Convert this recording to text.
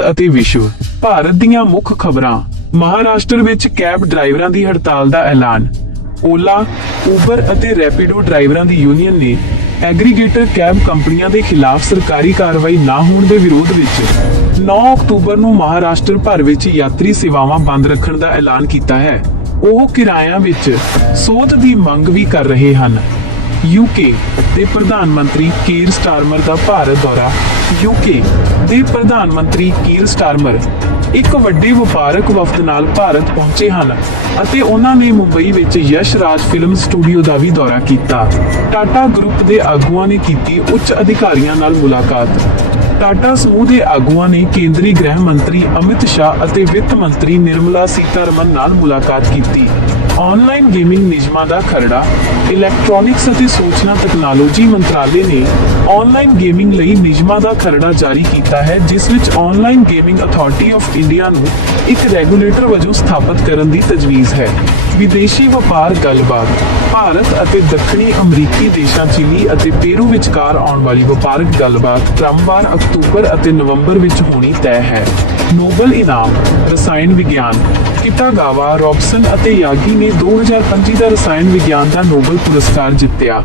ਅਤੇ ਵਿਸ਼ਵ, ਭਾਰਤ ਦੀਆਂ ਮੁੱਖ ਖਬਰਾਂ। ਮਹਾਰਾਸ਼ਟਰ ਵਿੱਚ ਕੈਬ ਡਰਾਈਵਰਾਂ ਦੀ ਹੜਤਾਲ ਦਾ ਐਲਾਨ। ਓਲਾ, ਉਬਰ ਅਤੇ ਰੈਪਿਡੋ ਡਰਾਈਵਰਾਂ ਦੀ ਯੂਨੀਅਨ ਨੇ ਐਗਰੀਗੇਟਰ ਕੈਬ ਕੰਪਨੀਆਂ ਦੇ ਖਿਲਾਫ ਸਰਕਾਰੀ ਕਾਰਵਾਈ ਨਾ ਹੋਣ ਦੇ ਵਿਰੋਧ ਵਿੱਚ 9 ਅਕਤੂਬਰ ਨੂੰ ਮਹਾਰਾਸ਼ਟਰ ਭਰ ਵਿੱਚ ਯਾਤਰੀ ਸੇਵਾਵਾਂ ਬੰਦ ਰੱਖਣ ਦਾ ਐਲਾਨ ਕੀਤਾ ਹੈ। ਉਹ ਕਿਰਾਇਆਂ ਵਿੱਚ ਸੋਧ ਦੀ ਮੰਗ ਵੀ ਕਰ ਰਹੇ ਹਨ। ਯੂਕੇ ਦੇ ਪ੍ਰਧਾਨ ਮੰਤਰੀ ਕੀਰ ਸਟਾਰਮਰ ਦਾ ਭਾਰਤ ਦੌਰਾ। ਯੂਕੇ ਦੇ ਪ੍ਰਧਾਨ ਮੰਤਰੀ ਕੀਰ ਸਟਾਰਮਰ ਇੱਕ ਵੱਡੇ ਵਪਾਰਕ ਵਫਦ ਨਾਲ ਭਾਰਤ ਪਹੁੰਚੇ ਹਨ ਅਤੇ ਉਹਨਾਂ ਨੇ ਮੁੰਬਈ ਵਿੱਚ ਯਸ਼ ਰਾਜ ਫਿਲਮ ਸਟੂਡੀਓ ਦਾ ਵੀ ਦੌਰਾ ਕੀਤਾ। ਟਾਟਾ ਗਰੁੱਪ ਦੇ ਆਗੂਆਂ ਨੇ ਕੀਤੀ ਉੱਚ ਅਧਿਕਾਰੀਆਂ ਨਾਲ ਮੁਲਾਕਾਤ। ਟਾਟਾ ਸਮੂਹ ਦੇ ਆਗੂਆਂ ਨੇ ਕੇਂਦਰੀ ਗ੍ਰਹਿ ਮੰਤਰੀ ਅਮਿਤ ਸ਼ਾਹ ਅਤੇ ਵਿੱਤ ਮੰਤਰੀ ਨਿਰਮਲਾ ਸੀਤਾਰਮਨ ਨਾਲ ਮੁਲਾਕਾਤ ਕੀਤੀ। ਆਨਲਾਈਨ ਗੇਮਿੰਗ ਨਿਯਮਾਂ ਦਾ ਖਰੜਾ ਇਲੈਕਟ੍ਰੋਨਿਕਸ ਅਤੇ ਸੂਚਨਾ ਤਕਨਾਲੋਜੀ ਮੰਤਰਾਲੇ ਨੇ ਆਨਲਾਈਨ ਗੇਮਿੰਗ ਲਈ ਨਿਯਮਾਂ ਦਾ ਖਰੜਾ ਜਾਰੀ ਕੀਤਾ ਹੈ ਜਿਸ ਵਿੱਚ online gaming authority of India ਨੂੰ ਇੱਕ ਰੈਗੂਲੇਟਰ ਵਜੋਂ ਸਥਾਪਿਤ ਕਰਨ ਦੀ ਤਜਵੀਜ਼ ਹੈ ਵਿਦੇਸ਼ੀ ਵਪਾਰ ਗੱਲਬਾਤ ਭਾਰਤ ਅਤੇ ਦੱਖਣੀ ਅਮਰੀਕੀ ਦੇਸ਼ਾਂ ਚੀਲੀ ਅਤੇ ਪੇਰੂ ਵਿਚਕਾਰ ਆਉਣ ਵਾਲੀ ਵਪਾਰਕ ਗੱਲਬਾਤ ਕ੍ਰਮਵਾਰ ਅਕਤੂਬਰ ਅਤੇ ਨਵੰਬਰ ਵਿੱਚ ਹੋਣੀ ਤੈਅ ਹੈ ਨੋਬਲ ਇਨਾਮ ਰਸਾਇਣ ਵਿਗਿਆਨ ਕਿਟਾਗਾਵਾ ਰੌਬਸਨ ਅਤੇ ਯਾਗੀ ਨੇ 2025 ਦਾ ਰਸਾਇਣ ਵਿਗਿਆਨ ਦਾ ਨੋਬਲ ਪੁਰਸਕਾਰ ਜਿੱਤਿਆ।